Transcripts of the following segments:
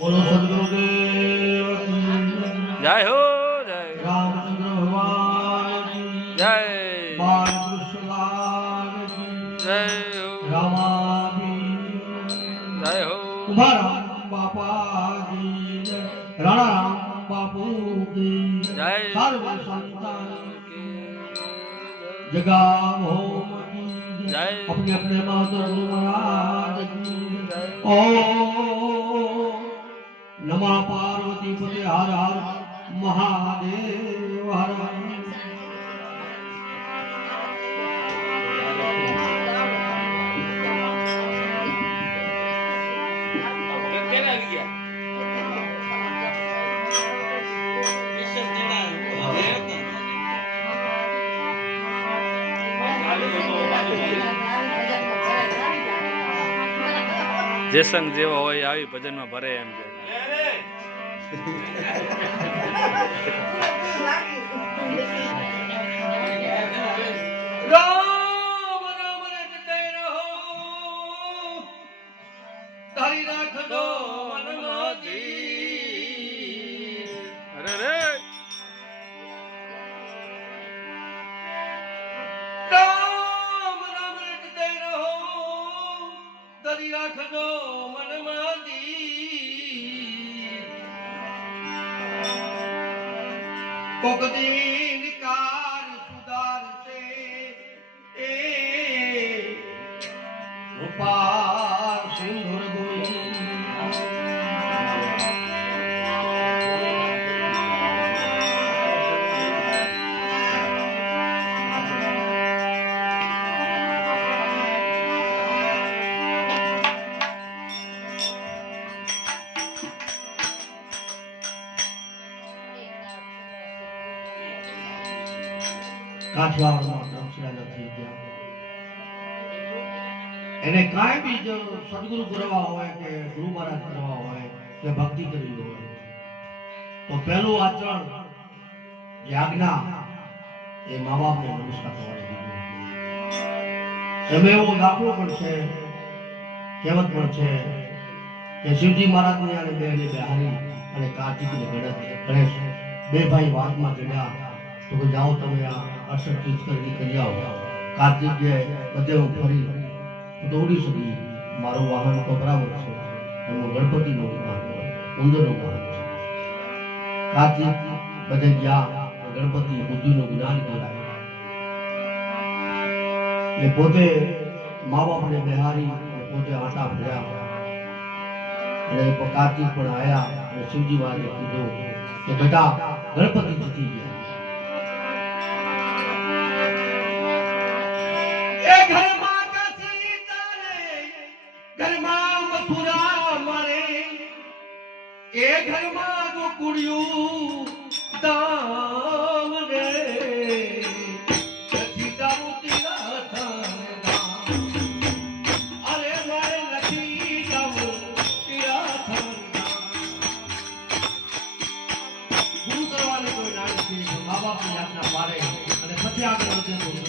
बोलो सदगुरुदेव की जय हो जय रामचंद्र भगवान की जय बालकृष्ण लाल की जय हो रामाबीर जय हो कुमाराम बापा की जय राणा राम बापू की जय सर्व संतान की जगा होम की जय अपने अपने महतो गुरु महाराज की जय ओ नमः पार्वती पते हर हर महादेव हर જે સંગ જેવો હોય આવી ભજનમાં ભરે એમ કે राम राम रटते रहो तारी राख दो मन माती અરે રે राम राम रटते रहो तारी राख दो मन माती कोक दिन कार सुधार से उपार सिंधुर गुणी કાઠિયાવાડમાં પહોંચ્યા નથી ત્યાં એને કાંઈ બી જો સદગુરુ કરવા હોય કે ગુરુ મહારાજ કરવા હોય કે ભક્તિ કરવી હોય તો પહેલું આચરણ જે આજ્ઞા એ મા બાપને નમસ્કાર કરવાની એમાં એવો દાખલો પણ છે કહેવત પણ છે કે શિવજી મહારાજની આને બે બિહારી અને કાર્તિકને ગણેશ બે ભાઈ વાતમાં ચડ્યા તો કે જાઓ તમે આ 68 ચીજ કરી આવો કાર્તિક જે બધે હું ફરી દોડી શકી મારું વાહન તો બરાબર છે એનું ગણપતિનું વાહન ઉંદરનું વાહન છે કાર્તિક બધે ગયા ગણપતિ બુદ્ધિનું જ્ઞાન કરાય એ પોતે મા બાપને બિહારી પોતે આટા ભર્યા અને કાર્તિક પણ આવ્યા અને શિવજી મહારાજે કીધું કે બેટા ગણપતિ જીતી ગયા એ ઘરમાં ગોકુળિયું દામ રે નથી દારૂ તીરા થાન અરે મારે નથી દારૂ તીરા થાન ગુરુ કરવાને કોઈ ના નથી મા બાપની યાતના પાડે અને પછી આગળ વધે તો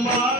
મારા